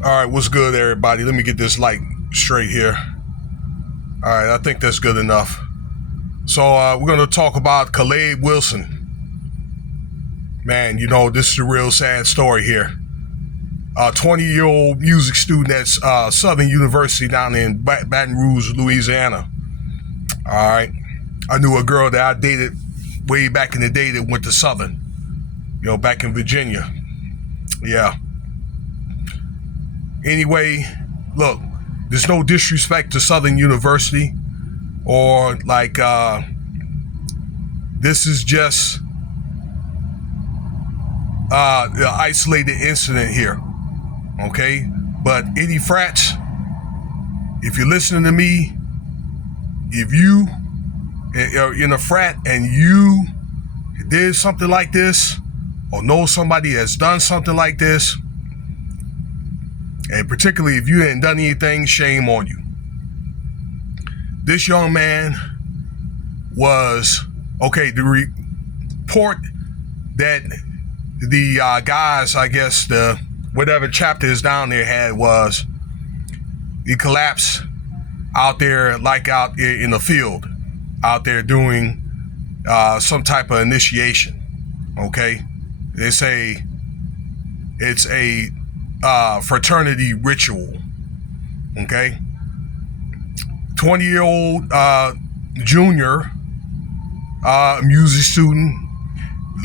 All right, what's good, everybody? Let me get this light straight here. All right, I think that's good enough. So we're going to talk about Caleb Wilson. Man, this is a real sad story here. A 20-year-old music student at Southern University down in Baton Rouge, Louisiana. All right. I knew a girl that I dated way back in the day that went to Southern, back in Virginia. Yeah. Anyway, look, there's no disrespect to Southern University or this is just an isolated incident here, okay? But any frats, if you're listening to me, if you are in a frat and you did something like this or know somebody that's done something like this, and particularly if you ain't done anything, shame on you. This young man was, the report that the guys, I guess, the whatever chapter is down there had was he collapsed out there, out in the field, out there doing some type of initiation, okay? They say it's a fraternity ritual, okay? 20-year-old junior music student.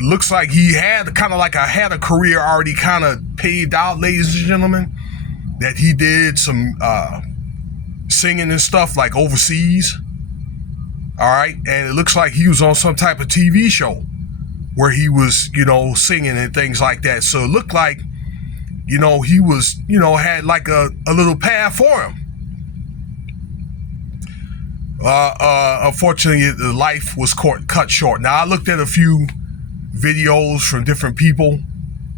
Looks like he had had a career already kind of paved out, ladies and gentlemen, that he did some singing and stuff like overseas. All right. And it looks like he was on some type of TV show where he was, singing and things like that. So it looked like he was, had like a little path for him. Unfortunately, the life was cut short. Now, I looked at a few videos from different people,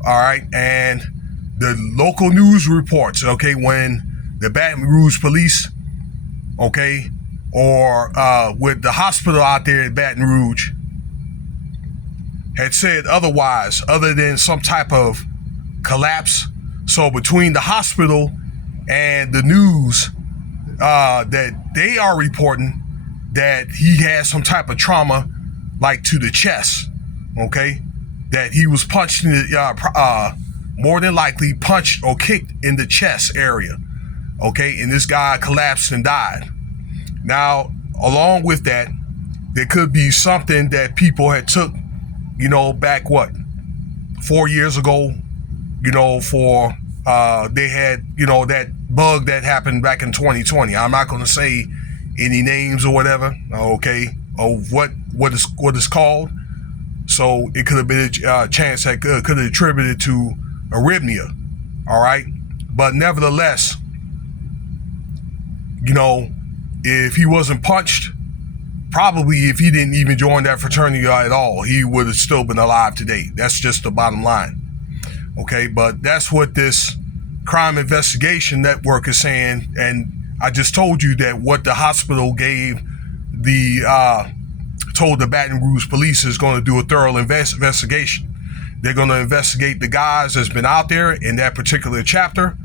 all right, and the local news reports, okay, when the Baton Rouge police, okay, or with the hospital out there in Baton Rouge had said otherwise, other than some type of collapse. So between the hospital and the news, that they are reporting that he had some type of trauma, like to the chest, okay? That he was punched in the, more than likely punched or kicked in the chest area, okay? And this guy collapsed and died. Now, along with that, there could be something that people had took, back 4 years ago, for they had, that bug that happened back in 2020. I'm not going to say any names or whatever, okay, or what is called. So it could have been a chance that could have attributed to arrhythmia, all right? But nevertheless, if he wasn't punched, probably if he didn't even join that fraternity at all, he would have still been alive today. That's just the bottom line, okay? But that's what this crime investigation network is saying, and I just told you that what the hospital gave told the Baton Rouge police is going to do a thorough investigation. They're going to investigate the guys that's been out there in that particular chapter,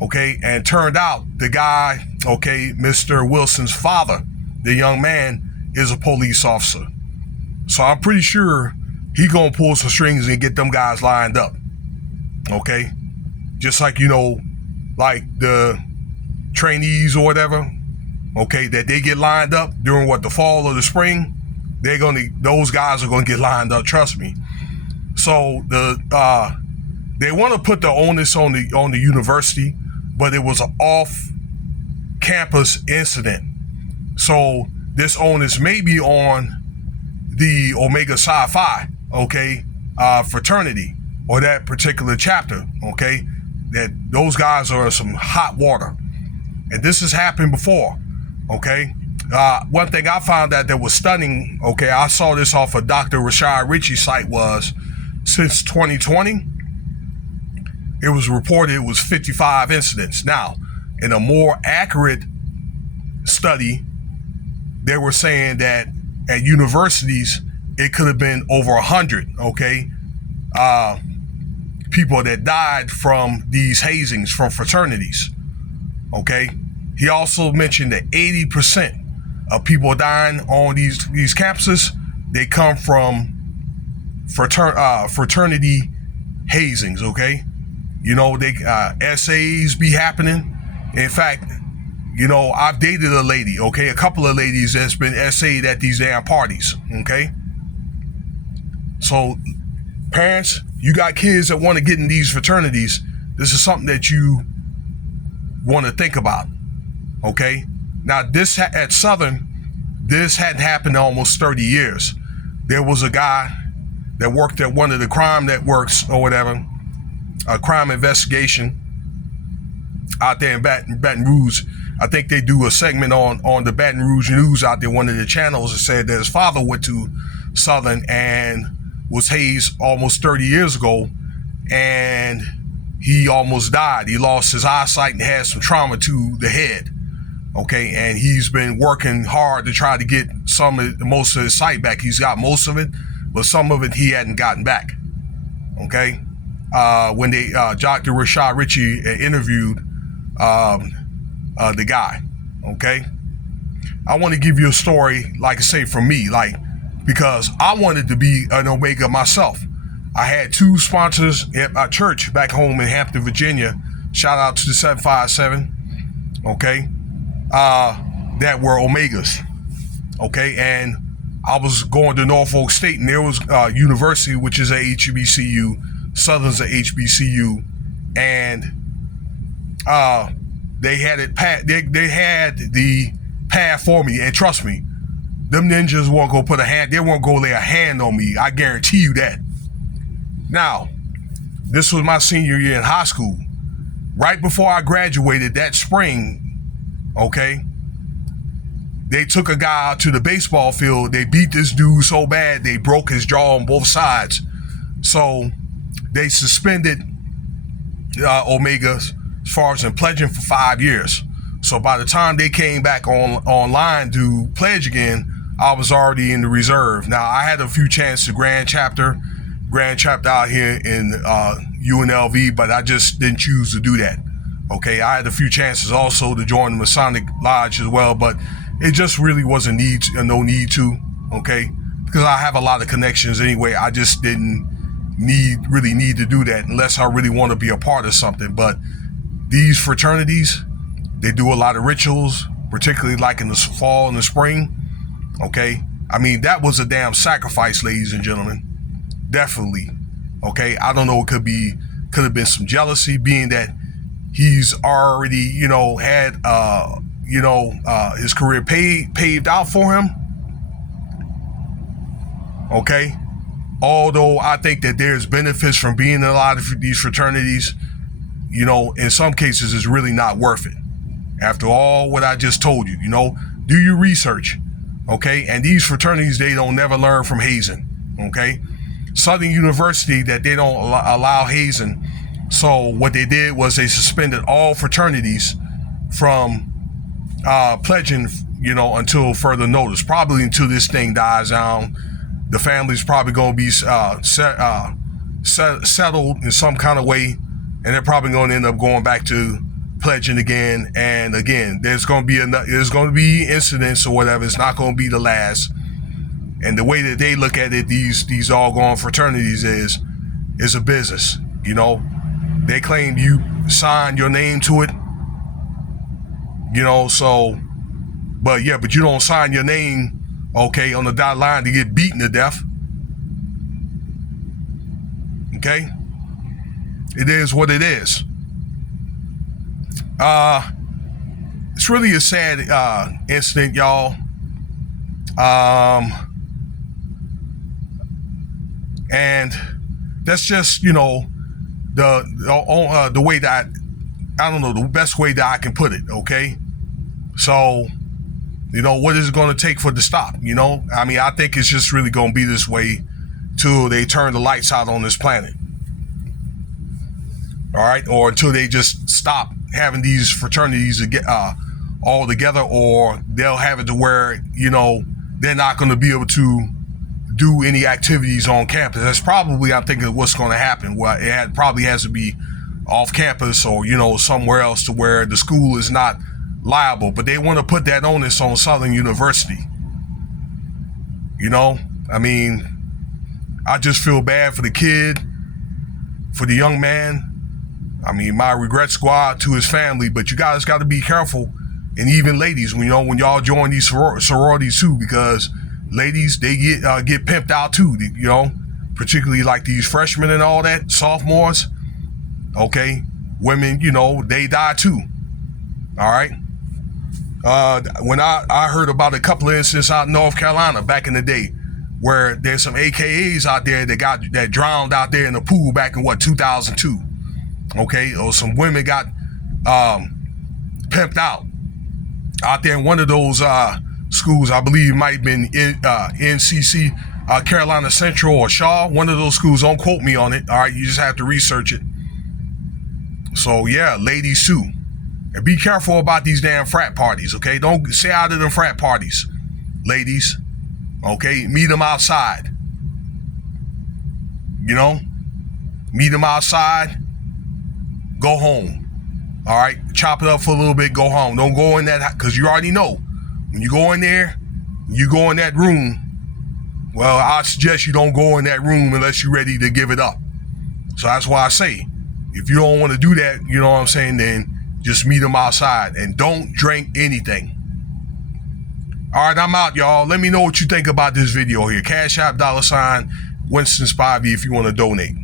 okay? And turned out the guy, okay, Mr. Wilson's father, the young man, is a police officer. So I'm pretty sure he going to pull some strings and get them guys lined up, okay? Just like, like the trainees or whatever, okay, that they get lined up during the fall or the spring, those guys are gonna get lined up, trust me. So they want to put the onus on the university, but it was an off-campus incident. So this onus may be on the Omega Psi Phi, okay, fraternity, or that particular chapter, okay, that those guys are some hot water. And this has happened before, okay? One thing I found out that was stunning, okay, I saw this off of Dr. Rashad Ritchie's site, was since 2020, it was reported it was 55 incidents. Now, in a more accurate study, they were saying that at universities, it could have been over 100, okay? people that died from these hazings from fraternities. Okay. He also mentioned that 80% of people dying on these campuses, they come from fraternity hazings. Okay. They essays be happening. In fact, I've dated a lady, okay, a couple of ladies that's been essayed at these damn parties, okay? So, parents, you got kids that want to get in these fraternities, this is something that you want to think about, okay? Now, this at Southern, this hadn't happened in almost 30 years. There was a guy that worked at one of the crime networks or whatever, a crime investigation out there in Baton Rouge. I think they do a segment on the Baton Rouge News out there, one of the channels, that said that his father went to Southern and was hazed almost 30 years ago, and he almost died. He lost his eyesight and had some trauma to the head. Okay, and he's been working hard to try to get most of his sight back. He's got most of it, but some of it he hadn't gotten back. Okay, when Dr. Rashad Ritchie interviewed the guy, okay? I want to give you a story, like I say, from me, because I wanted to be an Omega myself. I had 2 sponsors at my church back home in Hampton, Virginia. Shout out to the 757, okay? That were Omegas, okay? And I was going to Norfolk State, and there was University, which is a HBCU, Southern's a HBCU, and they had they had the path for me, and trust me, them ninjas won't go they won't go lay a hand on me. I guarantee you that. Now, this was my senior year in high school. Right before I graduated that spring, okay, they took a guy out to the baseball field. They beat this dude so bad, they broke his jaw on both sides. So they suspended Omegas as far as in pledging for 5 years. So by the time they came back online to pledge again, I was already in the reserve. Now, I had a few chances to grand chapter out here in UNLV, but I just didn't choose to do that. Okay, I had a few chances also to join the Masonic Lodge as well, but it just really wasn't no need to, okay? Because I have a lot of connections anyway. I just didn't really need to do that unless I really want to be a part of something. But these fraternities, they do a lot of rituals, particularly like in the fall and the spring, okay? I mean, that was a damn sacrifice, ladies and gentlemen. Definitely, okay? I don't know, it could have been some jealousy, being that he's already, had, his career paved out for him, okay? Although I think that there's benefits from being in a lot of these fraternities, in some cases it's really not worth it. After all what I just told you, do your research, okay? And these fraternities, they don't never learn from hazing, okay? Southern University, that they don't allow hazing. So what they did was they suspended all fraternities from pledging, until further notice, probably until this thing dies down. The family's probably going to be settled in some kind of way, and they're probably going to end up going back to pledging again. And again, there's going to be incidents or whatever. It's not going to be the last. And the way that they look at it, these all-gone fraternities is a business. They claim you signed your name to it. So, but you don't sign your name, okay, on the dotted line to get beaten to death. Okay? It is what it is. It's really a sad incident, y'all. And that's just, the way that I don't know, the best way that I can put it, okay? So, what is it going to take for it to stop, I mean, I think it's just really going to be this way till they turn the lights out on this planet. All right? Or until they just stop having these fraternities to get all together, or they'll have it to where, they're not going to be able to do any activities on campus. That's probably, I'm thinking, what's going to happen. Well, probably has to be off campus or, somewhere else to where the school is not liable. But they want to put that onus on Southern University. I mean, I just feel bad for the kid, for the young man. I mean, my regrets go out to his family, but you guys got to be careful. And even ladies, when y'all join these sororities too, because ladies, they get pimped out too, particularly like these freshmen and all that, sophomores. Okay, women, they die too. All right. When I heard about a couple of incidents out in North Carolina back in the day, where there's some AKAs out there that drowned out there in the pool back in 2002. Okay, or some women got pimped out there in one of those schools. I believe it might have been NCC, Carolina Central or Shaw, one of those schools. Don't quote me on it. All right, you just have to research it. So yeah, ladies too. And be careful about these damn frat parties, okay? Don't stay out of them frat parties, ladies. Okay, meet them outside. Meet them outside. Go home. All right, chop it up for a little bit. Go home. Don't go in that, because you already know when you go in there, you go in that room. Well, I suggest you don't go in that room unless you're ready to give it up. So that's why I say, if you don't want to do that, you know what I'm saying, then just meet them outside and don't drink anything. All right, I'm out, y'all. Let me know what you think about this video here. Cash App, $, Winston Spivey if you want to donate.